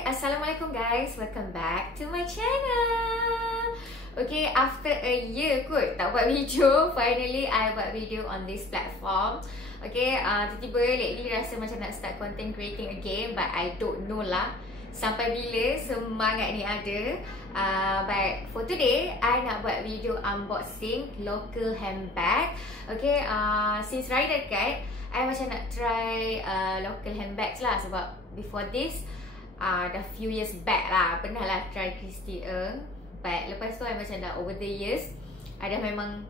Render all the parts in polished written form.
Assalamualaikum guys, welcome back to my channel. Okay, after a year kot tak buat video, finally I buat video on this platform. Okay, tiba-tiba lately rasa macam nak start content creating again, but I don't know lah sampai bila semangat ni ada. But for today, I nak buat video unboxing local handbag. Okay, since raya dekat, I macam nak try local handbags lah. Sebab before this, dah few years back lah pernah lah try Christy Ng. But lepas tu I macam dah over the years, I dah memang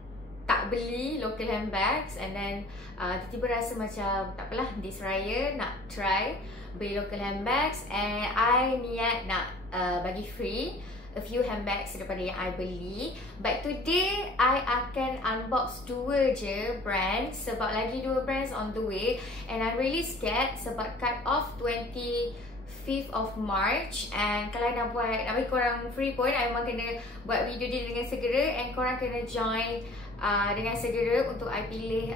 tak beli local handbags. And then tiba-tiba rasa macam tak apalah, this raya nak try beli local handbags. And I niat nak bagi free a few handbags daripada yang I beli. But today I akan unbox dua je brands, sebab lagi dua brands on the way. And I'm really scared sebab cut off 25th of March. And kalau nak bagi korang free pun, I memang kena buat video dia dengan segera. And korang kena join dengan segera untuk I pilih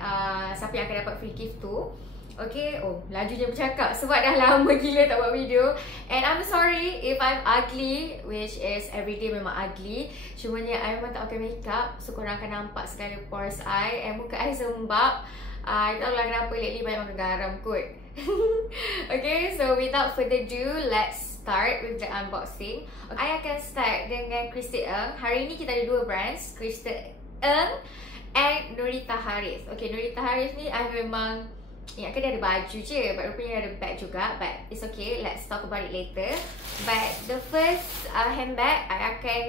siapa yang akan dapat free gift tu. Okay, laju je bercakap sebab dah lama gila tak buat video. And I'm sorry if I'm ugly, which is everyday memang ugly. Cumanya I memang tak pakai makeup, so korang akan nampak segala pores I. And muka I sembab. I tak tahulah kenapa lately banyak makan garam kot. Okay, so without further ado, let's start with the unboxing. I akan start dengan Christy Ng. Hari ni kita ada dua brands, Christy Ng and Nurita Harris. Okay, Nurita Harris ni I memang ingatkan dia ada baju je, but rupanya ada bag juga. But it's okay, let's talk about it later. But the first handbag I akan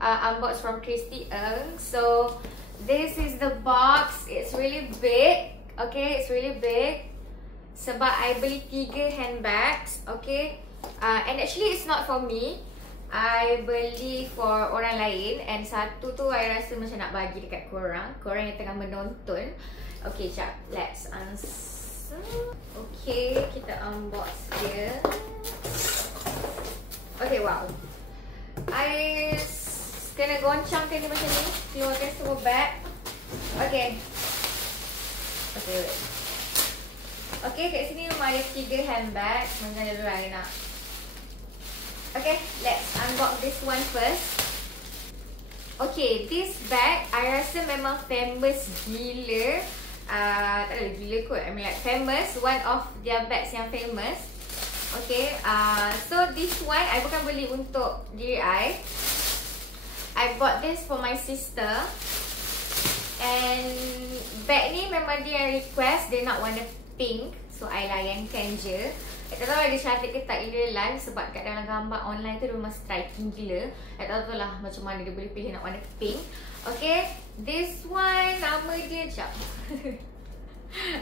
unbox from Christy Ng. So this is the box. It's really big. Okay, it's really big sebab I beli 3 handbags. Okay, and actually it's not for me, I beli for orang lain. And satu tu I rasa macam nak bagi dekat korang yang tengah menonton. Okay, jap, let's answer. Okay, kita unbox dia. Okay, wow, I kena goncangkan dia macam ni, keluarkan semua bag. Okay, wait. Okay, kat sini memang ada 3 handbag. Macam mana dulu I nak. Okay, let's unbox this one first. Okay, this bag I rasa memang famous gila. Tak ada gila kot, I mean like famous, one of their bags yang famous. Okay, so this one I bukan beli untuk diri I bought this for my sister. And bag ni memang dia request, dia nak warna pink, so I layankan je. Tak tahu ada cantik ke tak Ireland, sebab kat dalam gambar online tu dia memang striking gila. Tak tahu lah macam mana dia boleh pilih nak warna pink. Okay, this one nama dia, jap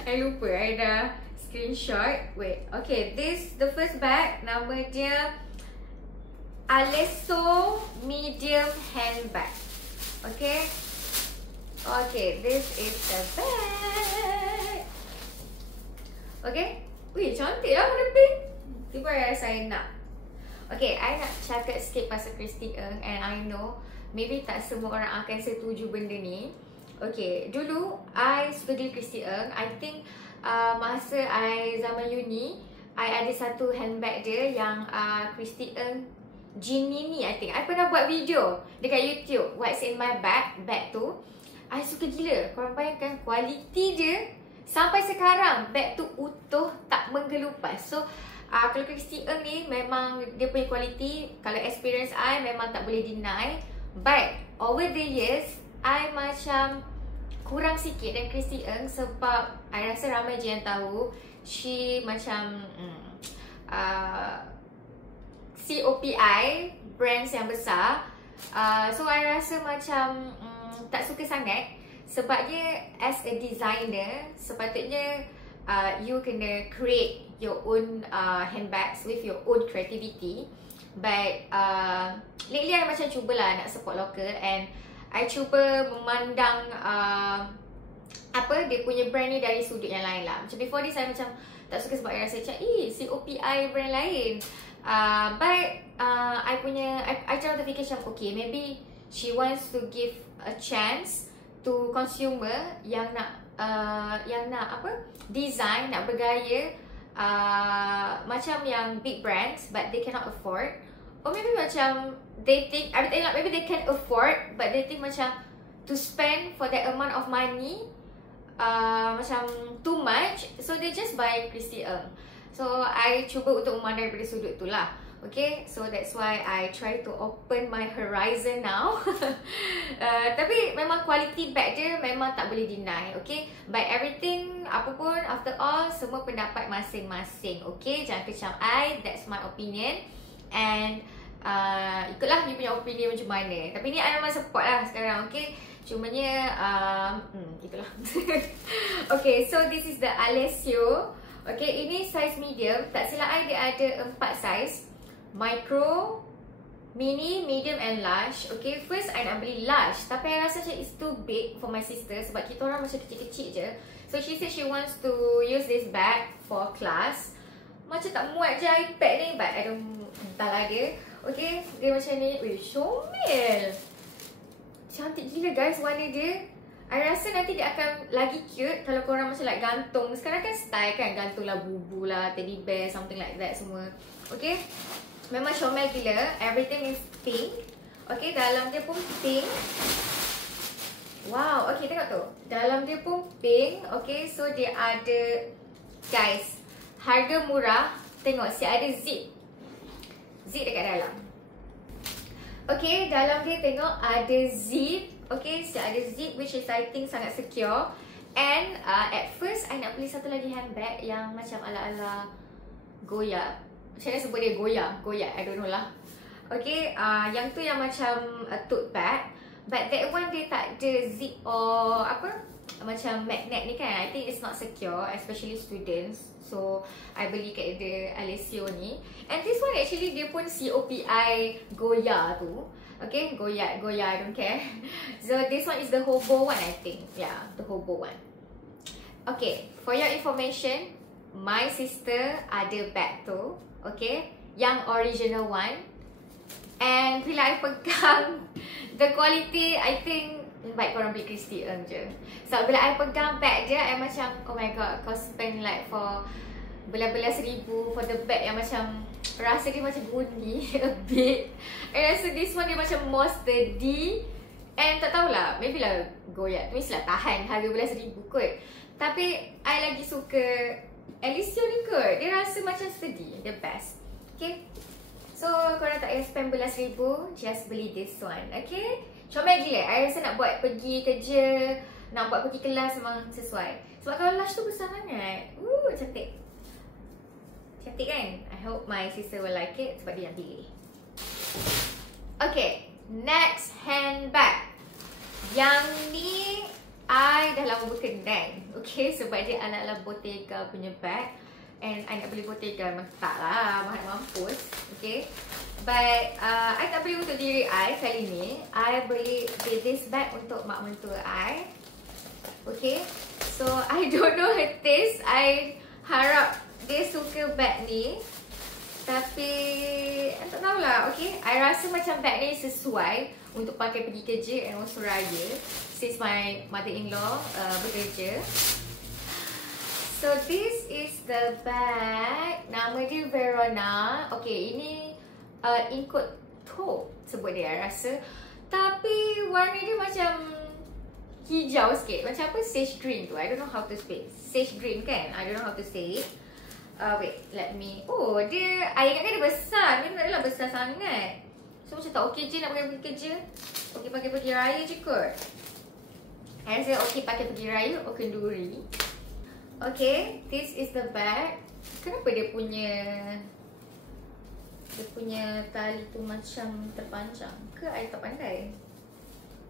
I lupa, I dah screenshot. Wait, okay, the first bag nama dia Alesso medium handbag. Okay, this is the bag. Okay, wih cantik lah warna pink. Tiba rasa I nak. Okay, I nak cakap sikit pasal Christy Ng. And I know maybe tak semua orang akan setuju benda ni. Okay, dulu I suka diri Christy Ng. I think masa I zaman uni, I ada satu handbag dia yang Christy Ng Jean Mini, I think. I pernah buat video dekat YouTube, What's in my bag tu. I suka gila. Korang bayangkan kualiti dia. Sampai sekarang bag tu utuh, tak menggelupas. So kalau Christy Ng ni memang dia punya kualiti, kalau experience I memang tak boleh deny. But over the years, I macam kurang sikit dengan Christy Ng sebab I rasa ramai je yang tahu she macam COPI, brands yang besar. So I rasa macam tak suka sangat. Sebabnya as a designer, sepatutnya you kena create your own handbags with your own creativity. But lately I macam cubalah nak support local. And I cuba memandang dia punya brand ni dari sudut yang lain lah. Macam before this I macam tak suka sebab I rasa macam COPI brand lain. But I try to fikir macam okay, maybe she wants to give a chance to consumer yang nak design, nak bergaya macam yang big brands but they cannot afford, or maybe macam they think, maybe they can afford but they think macam to spend for that amount of money macam too much, so they just buy Christy Ng. So I cuba untuk memandang daripada sudut tu lah. Okay, so that's why I try to open my horizon now. Tapi memang quality bag dia memang tak boleh deny. Okay, but everything, apapun, after all, semua pendapat masing-masing. Okay, jangan kecam I, that's my opinion. And ikutlah you punya opinion macam mana. Tapi ni I memang support lah sekarang. Okay, cumanya itulah. Okay, so this is the Alessio. Okay, ini size medium. Tak silap I, dia ada 4 size. Micro, mini, medium and large. Okay, first I nak beli large, tapi I rasa macam it's too big for my sister sebab kita orang macam kecil-kecil je. So she said she wants to use this bag for class. Macam tak muat je iPad ni, but I don't, entahlah dia. Okay, dia macam ni. Wih, comel. Cantik gila guys warna dia. I rasa nanti dia akan lagi cute kalau korang macam like gantung. Sekarang kan style kan, gantung lah bubu lah, teddy bear, something like that semua. Okay, memang comel gila. Everything is pink. Okay, dalam dia pun pink. Wow, okay tengok tu. Dalam dia pun pink. Okay, so dia ada, guys, harga murah. Tengok, si ada zip. Zip dekat dalam. Okay, dalam dia tengok ada zip. Okay, so ada zip which is I think sangat secure. And at first I nak beli satu lagi handbag yang macam ala-ala Goyard. Macam mana sebut dia? Goyard, I don't know lah. Okay, yang tu yang macam tote bag. But that one dia tak ada zip or apa, macam magnet ni kan. I think it's not secure, especially students. So I beli kat dia Alessio ni. And this one actually dia pun COPI Goyard tu. Okay, Goyard, I don't care. So this one is the hobo one, I think. Yeah, the hobo one. Okay, for your information, my sister ada bag tu. Okay, yang original one. And bila I pegang, the quality, I think baik korang beli Christy Ng je. So bila I pegang bag dia, I macam, oh my god, kau spend like for belas-belas ribu for the bag yang macam rasa dia macam gundi a bit. And rasa this one dia macam more sturdy. And tak tahulah, maybe lah Goyard tu mestilah tahan harga belas ribu kot. Tapi I lagi suka Alessio ni kot. Dia rasa macam sturdy, the best. Okay, so korang tak payah spend belas ribu, just beli this one. Okay, comel gila. I rasa nak buat pergi kerja, nak buat pergi kelas memang sesuai. Sebab kalau large tu besar sangat. Cantik. Cantik kan? I hope my sister will like it sebab dia yang pilih. Okay, next handbag. Yang ni I dah lama berkenal. Okay, sebab dia ala-ala Bottega punya bag. And I nak beli Bottega memang tak lah, mahal mampus. Okay, but I tak beli untuk diri I kali ni. I beli this bag untuk mak mentua I. Okay, so I don't know her taste. I harap dia suka bag ni, tapi tak tahulah. Okay, I rasa macam bag ni sesuai untuk pakai pergi kerja and also raya, since my mother-in-law bekerja. So this is the bag. Nama dia Verona. Okay, ini include taupe sebut dia rasa. Tapi warna dia macam hijau sikit. Macam apa? Sage green tu. I don't know how to speak. Sage green kan? I don't know how to say it. Wait, let me. Oh, dia, I ingatkan dia besar. Dia tak adalah besar sangat. So macam tak okey je nak pakai pergi kerja. Okey pakai pergi raya je kot. I rasa okey pakai pergi raya or kenduri. Okay, this is the bag. Kenapa dia punya tali tu macam terpanjang? Ke I tak pandai?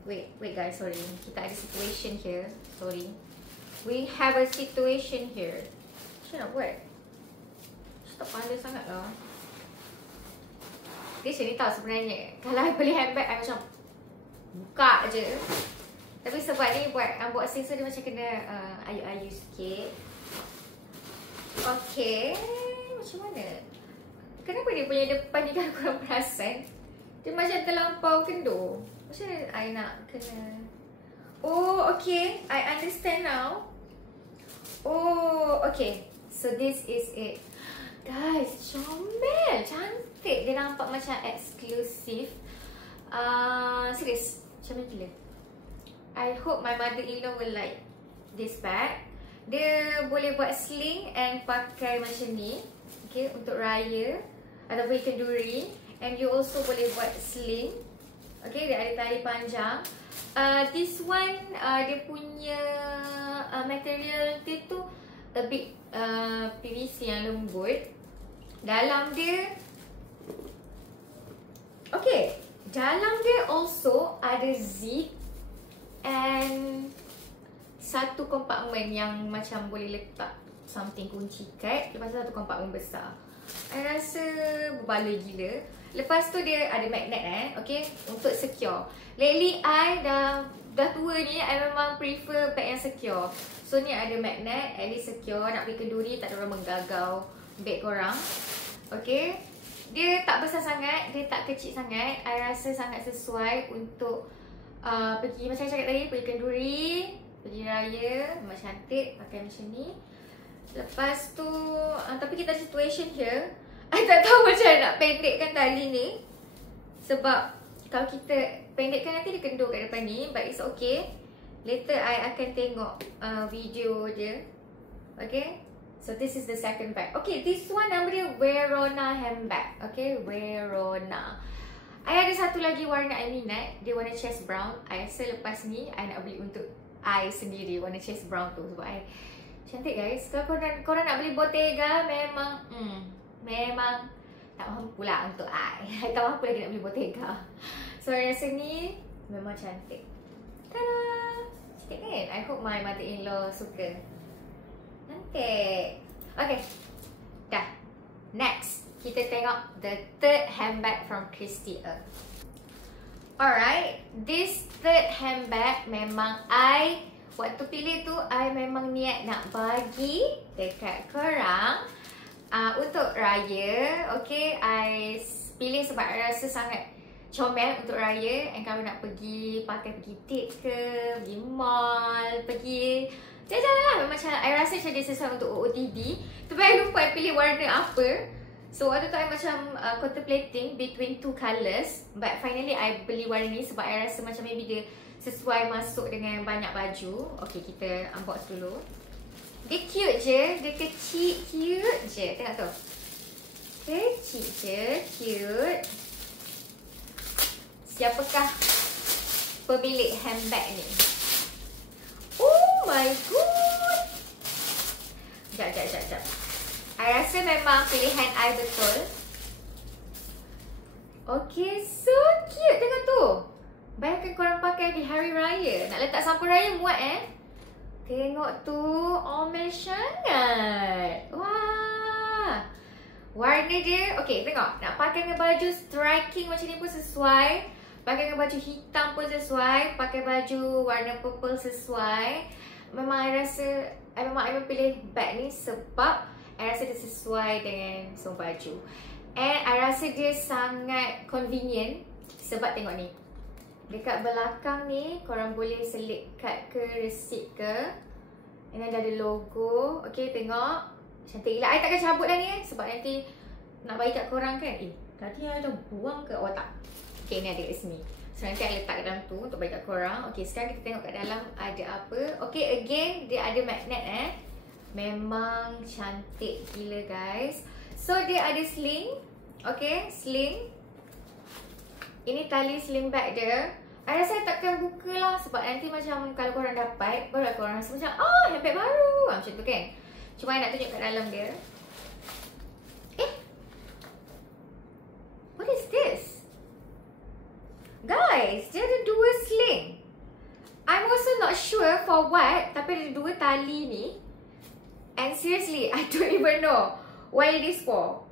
Wait guys, sorry. Kita ada situation here. Sorry. We have a situation here. Macam nak buat? Tak pandai sangat lah. Dia macam ni tau sebenarnya. Kalau I beli handbag, I macam buka je. Tapi sebab ni buat unboxing, so dia macam kena ayu-ayu sikit. Okay, macam mana? Kenapa dia punya depan ni kalau korang perasan? Dia macam terlampau kendur. Macam mana I nak kena? Oh, okay. I understand now. Oh, okay. So this is it. Guys, comel, cantik. Dia nampak macam eksklusif. Serius, comel gila. I hope my mother-in-law will like this bag. Dia boleh buat sling and pakai macam ni, okay, untuk raya ataupun kenduri. And you also boleh buat sling, okay, dia ada tali panjang. This one, dia punya material dia tu a bit PVC yang lembut. Dalam dia, okay, dalam dia also ada zip and satu kompartmen yang macam boleh letak something kunci kad. Lepas tu satu kompartmen besar. I rasa berbala gila. Lepas tu dia ada magnet okay, untuk secure. Lately I dah tua ni, I memang prefer bag yang secure. So ni ada magnet, at least secure. Nak pergi kenduri tak ada orang menggagau bag korang. Okay, dia tak besar sangat, dia tak kecil sangat. I rasa sangat sesuai untuk pergi, macam saya cakap tadi, pergi kenduri, pergi raya. Memang cantik pakai macam ni. Lepas tu tapi kita ada situation here. I tak tahu macam mana nak pendekkan tali ni. Sebab kalau kita pendekkan nanti dia kendur kat depan ni. But it's okay. Later I akan tengok video dia. Okay, so this is the second bag. Okay, this one nama dia Verona handbag. Okay, Verona. I ada satu lagi warna I minat. Dia warna chest brown. I rasa lepas ni I nak beli untuk I sendiri warna chest brown tu. Sebab I cantik guys. Kalau korang nak beli Bottega, memang tak mampu lah untuk I. I tak mampu lagi nak beli Bottega. So I rasa ni memang cantik. Tada! Cantik kan? I hope my mother-in-law suka. Cantik. Okay, dah. Next, kita tengok the third handbag from Christy Earth. Alright, this third handbag memang I, waktu pilih tu, I memang niat nak bagi dekat korang untuk raya. Okay, I pilih sebab I rasa sangat comel untuk raya. And kalau nak pergi, pakai pergi date ke, pergi mall, pergi jalan-jalan lah. Memang I rasa macam dia sesuai untuk OOTD. Tapi I lupa I pilih warna apa. So waktu tu I macam contemplating between two colours. But finally I beli warna ni sebab I rasa macam maybe dia sesuai masuk dengan banyak baju. Okay, kita unbox dulu. Dia cute je, dia kecil cute je. Tengok tu, kecil je, cute. Siapakah pemilik handbag ni? Oh my god. Sekejap. I rasa memang pilihan I betul. Okay, so cute. Tengok tu. Bayangkan korang pakai di hari raya. Nak letak sampul raya muat Tengok tu. Omel sangat. Wah. Warna dia. Okay, tengok. Nak pakai dengan baju striking macam ni pun sesuai. Pakai dengan baju hitam pun sesuai. Pakai baju warna purple sesuai. Memang I rasa I pilih bag ni sebab I rasa dia sesuai dengan semua baju. And I rasa dia sangat convenient. Sebab tengok ni, dekat belakang ni korang boleh selit kad ke, resit ke. And then dah ada logo. Okay, tengok. Cantik gila. I takkan cabut dah ni sebab nanti nak bagi kat korang kan. Tadi I dah buang ke? Oh tak. Okay, ni ada kat sini. So nanti I letak kat dalam tu untuk bagi kat korang. Okay, sekarang kita tengok kat dalam ada apa. Okay, again dia ada magnet Memang cantik gila guys. So dia ada sling. Okay, sling. Ini tali sling bag dia. I rasa I takkan buka lah sebab nanti macam kalau korang dapat, barulah korang rasa macam handbag baru macam tu kan. Cuma I nak tunjuk kat dalam dia. What is this? Guys, dia ada dua sling. I'm also not sure for what, tapi ada dua tali ni. And seriously, I don't even know what it is for.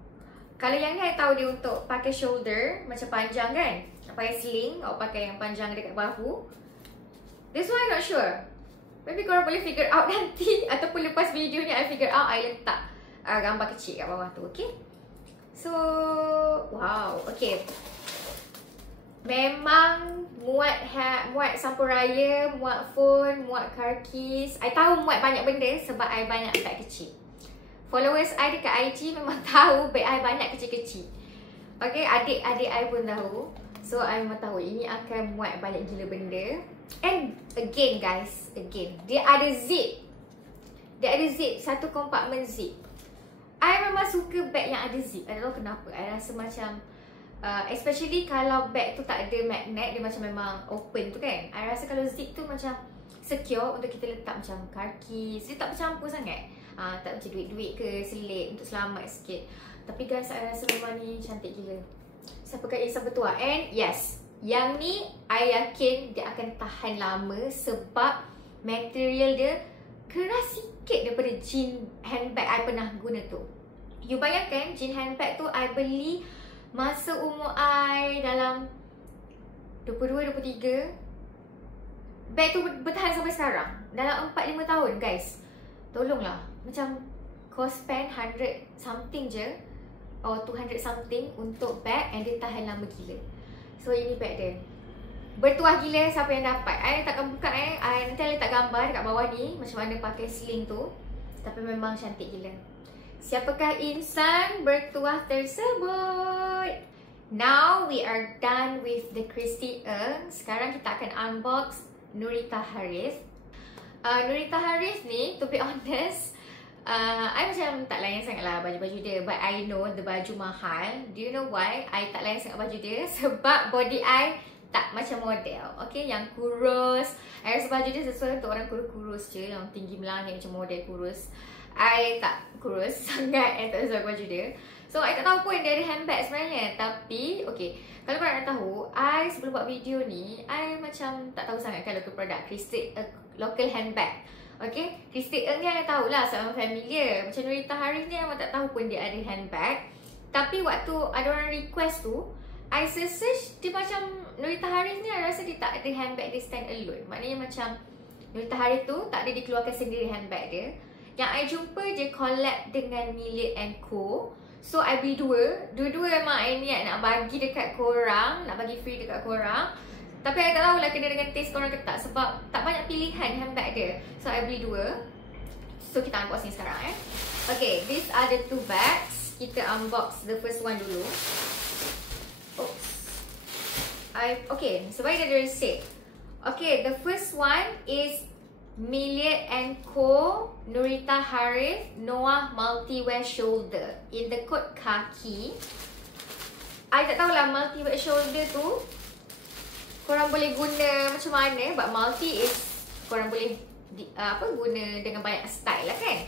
Kalau yang ni I tahu dia untuk pakai shoulder, macam panjang kan. Nak pakai sling atau pakai yang panjang dekat bahu. This one I'm not sure. Maybe korang boleh figure out nanti. Ataupun lepas video ni I figure out, I letak gambar kecil kat bawah tu, okay. So, wow, okay. Memang muat sampul raya, muat phone, muat car keys. I tahu muat banyak benda sebab I banyak bag kecil. followers I dekat IG memang tahu bag I banyak kecil-kecil. Okay, adik-adik I pun tahu. So I memang tahu ini akan muat banyak gila benda. And again guys, dia ada zip. Dia ada zip, satu kompartmen zip. I memang suka bag yang ada zip. I tak tahu kenapa. I rasa macam especially kalau bag tu tak ada magnet, dia macam memang open tu kan. I rasa kalau zip tu macam secure untuk kita letak macam car keys. Dia tak bercampur sangat. Tak macam duit-duit ke selit untuk selamat sikit. Tapi guys, I rasa memang ni cantik gila. Saya pakai yang sampai tua. And yes, yang ni I yakin dia akan tahan lama sebab material dia keras sikit daripada jean handbag I pernah guna tu. You bayangkan jean handbag tu I beli masa umur I dalam 22-23. Bag tu bertahan sampai sekarang. Dalam 4-5 tahun guys. Tolonglah. Macam cost spend 100 something je or 200 something untuk bag and dia tahan lama gila. So ini bag dia. Bertuah gila siapa yang dapat. I takkan buka I nanti I letak gambar dekat bawah ni macam mana pakai sling tu. Tapi memang cantik gila. Siapakah insan bertuah tersebut? Now we are done with the Christy Ng. Sekarang kita akan unbox Nurita Harith. Nurita Harith ni, to be honest, I macam tak layan sangat lah baju-baju dia. But I know the baju mahal. Do you know why I tak layan sangat baju dia? Sebab body I tak macam model. Okay, yang kurus. I rasa baju dia sesuai untuk orang kurus-kurus je, yang tinggi melangit macam model kurus. I tak kurus sangat and tak sesuai baju dia. So I tak tahu pun dia ada handbag sebenarnya. Tapi okay, kalau korang nak tahu, I sebelum buat video ni I macam tak tahu sangat kan local product, Christy local handbag. Okay, Christy Ng ni I tahulah, sama familiar. Macam Nurita Harith ni I memang tak tahu pun dia ada handbag. Tapi waktu ada orang request tu, I search dia macam Nurita Harith ni I rasa dia tak ada handbag dia stand alone. Maknanya macam Nurita Harith tu tak ada dikeluarkan sendiri handbag dia. Yang I jumpa dia collab dengan Millet & Co. So I beli dua-dua memang I niat nak bagi dekat korang, nak bagi free dekat korang. Tapi I tak tahulah kena dengan taste korang ke tak, sebab tak banyak pilihan handbag dia. So I beli dua. So kita unboxing sekarang Okay, these are the two bags. Kita unbox the first one dulu. Oops. Okay, sebagai dia receipt. Okay, the first one is Millet & Co. Nurita Harith Noah Multi-Wear Shoulder in the code khaki. I tak tahulah multi-wear shoulder tu korang boleh guna macam mana, but multi is korang boleh guna dengan banyak style lah kan.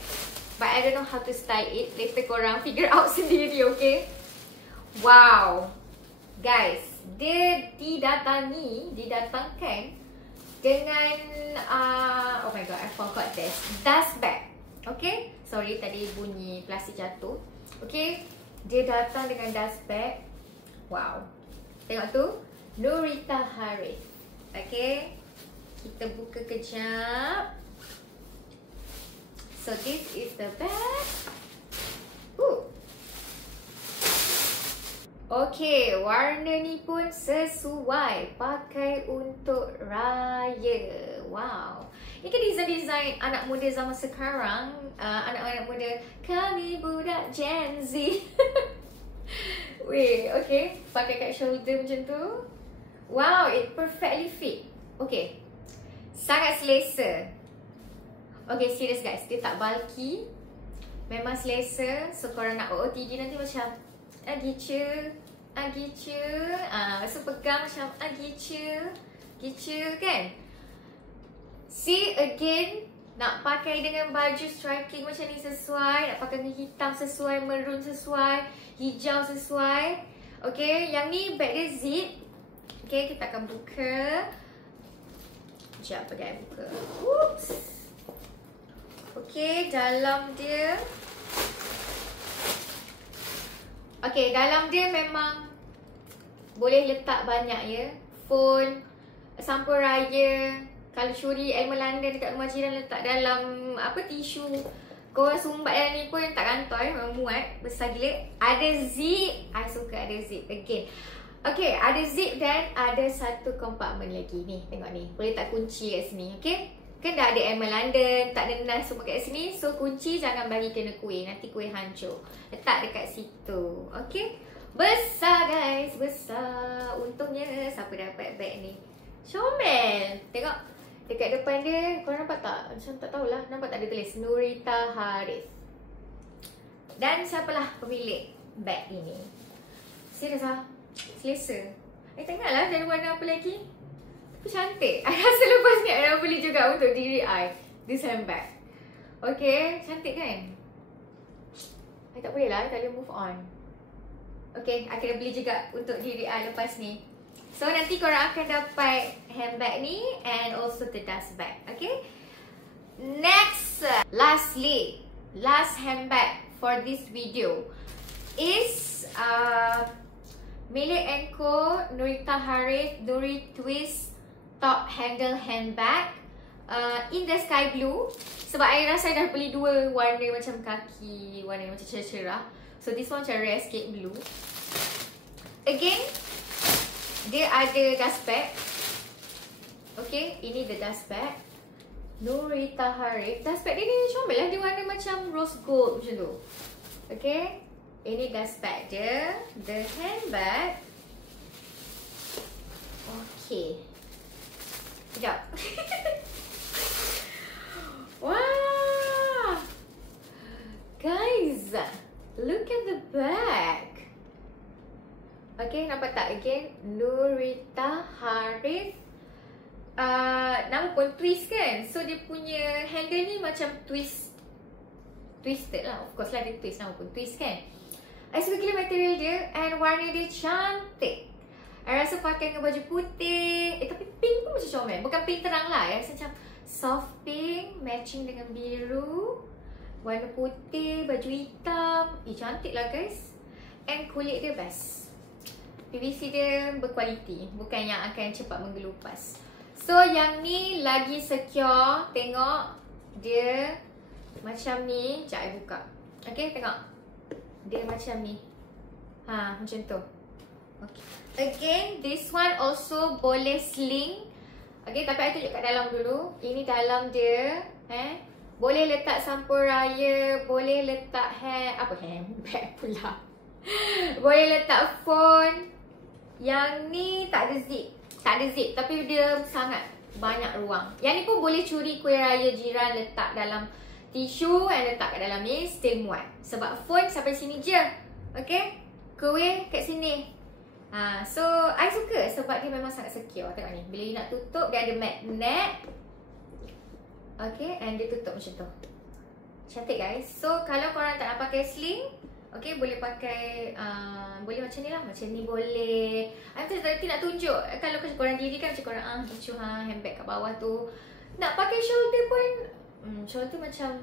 But I don't know how to style it. Later korang figure out sendiri, okay? Wow, guys, dia didatangkan dengan oh my god, I forgot this dust bag. Okay, sorry tadi bunyi plastik jatuh. Okay, dia datang dengan dust bag. Wow, tengok tu, Nurita Harith. Okay, kita buka kejap. So this is the bag. Okay, warna ni pun sesuai, pakai untuk raya. Wow, ini kan design-design anak muda zaman sekarang. Anak-anak muda, kami budak Gen Z. Weh, okay, pakai kat shoulder macam tu. Wow, it perfectly fit. Okay, sangat selesa. Okay, serious guys, dia tak bulky, memang selesa. So korang nak OOTD nanti macam gitu. So pegang macam gitu kan. See again, nak pakai dengan baju striking macam ni sesuai, nak pakai dengan hitam sesuai, maroon sesuai, hijau sesuai. Okay, yang ni bag dia zip. Okay, kita akan buka. Sekejap, pegang buka. Oops. Okay, dalam dia. Okay, dalam dia memang boleh letak banyak ya. Phone, sampul raya. Kalau curi elemen London dekat rumah jiran, letak dalam tisu. Korang sumbat dalam ni pun tak kantoi, memang muat. Besar gila. Ada zip. I suka ada zip. Again. Okay, ada zip dan ada satu kompartmen lagi. Ni, tengok ni. Boleh tak kunci kat sini. Okay. Kan dah ada Emma London, tak ada Nas semua kat sini. So kunci jangan bagi kena kuih, nanti kuih hancur. Letak dekat situ. Okay, besar guys, besar. Untungnya siapa dapat bag ni? Comel. Tengok dekat depan dia, korang nampak tak? Macam tak tahulah, nampak tak ada tulis Nurita Harith. Dan siapalah pemilik bag ini? Serius lah, selesa. Tak ingatlah dari warna apa lagi. Tapi cantik. I rasa lepas ni I nak beli juga untuk diri I this handbag. Okay, cantik kan? I tak boleh lah, I tak boleh move on. Okay, I kena beli juga untuk diri I lepas ni. So nanti korang akan dapat handbag ni and also the dust bag. Okay, next, lastly, last handbag for this video is Milik Enco Nurita Harith Nuri Twist top handle handbag in the sky blue. Sebab I rasa I dah beli dua warna macam kaki, warna macam cerah-cerah. So this one macam rare sikit blue. Again, dia ada dust bag. Okay, ini the dust bag Nurita Harith. Dust bag dia ni comel lah, dia warna macam rose gold macam tu. Okay, ini dust bag dia, the handbag. Okay, sekejap. Wow, guys, look at the bag. Okay, nampak tak? Again, Nurita Harith. Nama pun twist kan? So dia punya handle ni macam twisted lah. Of course lah dia twist, nama pun twist kan? I suka gila material dia and warna dia cantik. I rasa pakai dengan baju putih. Tapi pink pun macam comel. Bukan pink terang lah. I rasa macam soft pink matching dengan biru, warna putih, baju hitam. Cantik lah guys. And kulit dia best. PVC dia berkualiti, bukan yang akan cepat menggelupas. So yang ni lagi secure. Tengok dia macam ni. Sekejap I buka. Okay, tengok. Dia macam ni. Macam tu. Okay. Again, this one also boleh sling. Okay, tapi I tunjuk kat dalam dulu. Ini dalam dia. Boleh letak sampuraya, boleh letak handbag pula. Boleh letak phone. Yang ni tak ada zip. Tak ada zip, tapi dia sangat banyak ruang. Yang ni pun boleh curi kuih raya jiran, letak dalam tisu and letak kat dalam ni, still muat. Sebab phone sampai sini je. Okay, kuih kat sini. So I suka sebab dia memang sangat secure. Tengok ni, bila you nak tutup dia ada magnet. Okay, and dia tutup macam tu. Cantik guys. So kalau korang tak nak pakai sling, okay, boleh pakai boleh macam ni lah. Macam ni boleh. Nanti nak tunjuk. Kalau korang diri kan macam korang lucu handbag kat bawah tu. Nak pakai shoulder pun shoulder macam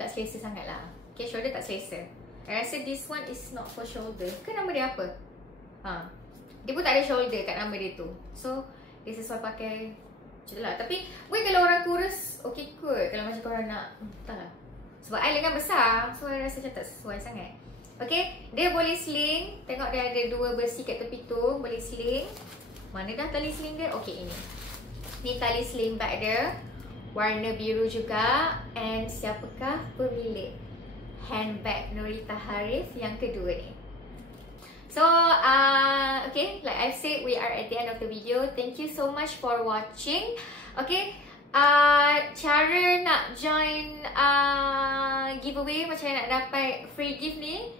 tak selesa sangat lah. Okay, shoulder tak selesa. I rasa this one is not for shoulder. Ke nama dia apa? Dia pun tak ada shoulder kat nama dia tu. So dia sesuai pakai macam lah. Tapi kalau orang kurus okay kot. Kalau macam korang nak entahlah. Sebab I lengan besar, so I rasa macam tak sesuai sangat. Okay, dia boleh sling. Tengok dia ada dua besi kat tepi tu. Boleh sling. Mana dah tali sling dia? Okay, ini. Ni tali sling bag dia. Warna biru juga. And siapakah pemilik handbag Nurita Harith yang kedua ni? So, okay, like I've said, we are at the end of the video. Thank you so much for watching. Okay, cara nak join giveaway, macam nak dapat free gift ni,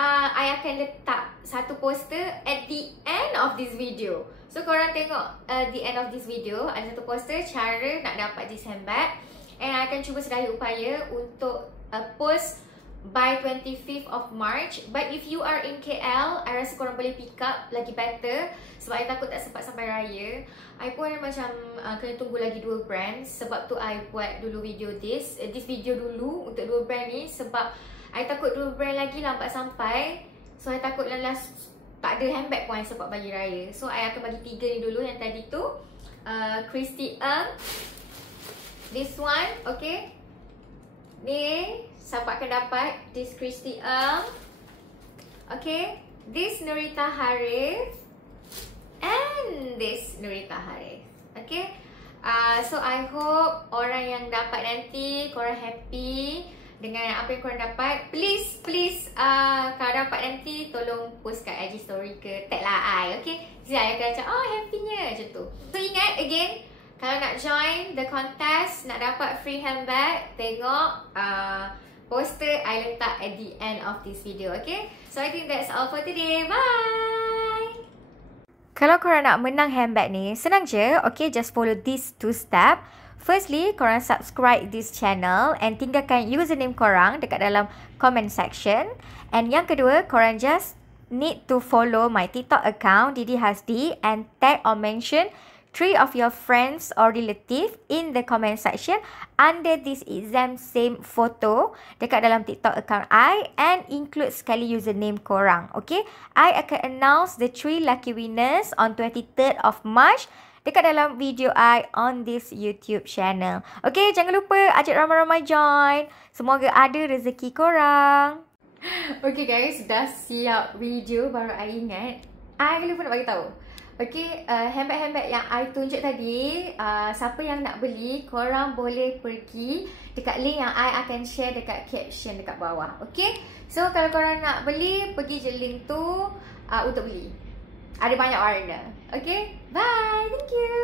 I akan letak satu poster at the end of this video. So korang tengok the end of this video, ada satu poster cara nak dapat this handbag. And I akan cuba sedaya upaya untuk post by 25th of March. But if you are in KL, I rasa korang boleh pick up lagi better. Sebab I takut tak sempat sampai raya. I pun macam kena tunggu lagi dua brand. Sebab tu I buat dulu video this video dulu untuk dua brand ni. Sebab I takut dua brand lagi lambat sampai. So I takut last tak ada handbag pun I sempat bagi raya. So I akan bagi tiga ni dulu. Yang tadi tu Christy Ng, this one, okay. Ni siapa akan dapat this Christy Ng, okay. This Nurita Harith and this Nurita Harith, okay. So I hope orang yang dapat nanti korang happy dengan apa yang korang dapat. Please kalau dapat nanti tolong post kat IG story ke, tag lah I, okay? Jadi I akan macam, oh happynya macam tu. So ingat again, kalau nak join the contest, nak dapat free handbag, tengok poster I letak at the end of this video, okay? So I think that's all for today. Bye! Kalau korang nak menang handbag ni, senang je, okay? Just follow these 2 step. Firstly, korang subscribe this channel and tinggalkan username korang dekat dalam comment section. And yang kedua, korang just need to follow my TikTok account, Didi Hasdi, and tag or mention 3 of your friends or relative in the comment section under this exam same photo dekat dalam TikTok account I, and include sekali username korang, okay? I akan announce the 3 lucky winners on 23rd of March dekat dalam video I on this YouTube channel. Okay, jangan lupa ajak ramai-ramai join. Semoga ada rezeki korang. Okay guys, dah siap video baru I ingat. I lupa nak bagi tahu. Okay, handbag-handbag yang I tunjuk tadi, siapa yang nak beli, korang boleh pergi dekat link yang I akan share dekat caption dekat bawah. Okay, so kalau korang nak beli, pergi je link tu untuk beli. Ada banyak warna. Okay, bye, thank you.